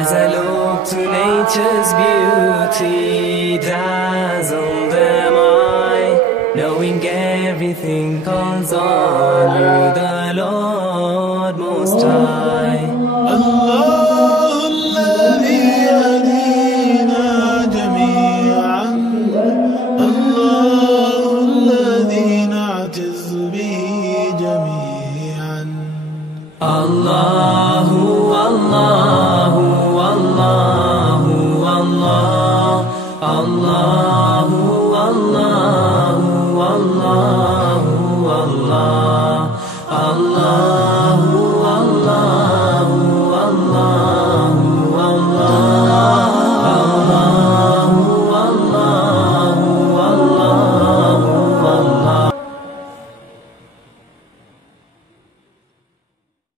As I look to nature's beauty, dazzled am I, knowing everything comes on you, the Lord Most High. الله الذي يهدينا جميعا، الله الذي نعتز به جميعا. الله الله الله الله الله الله الله الله الله الله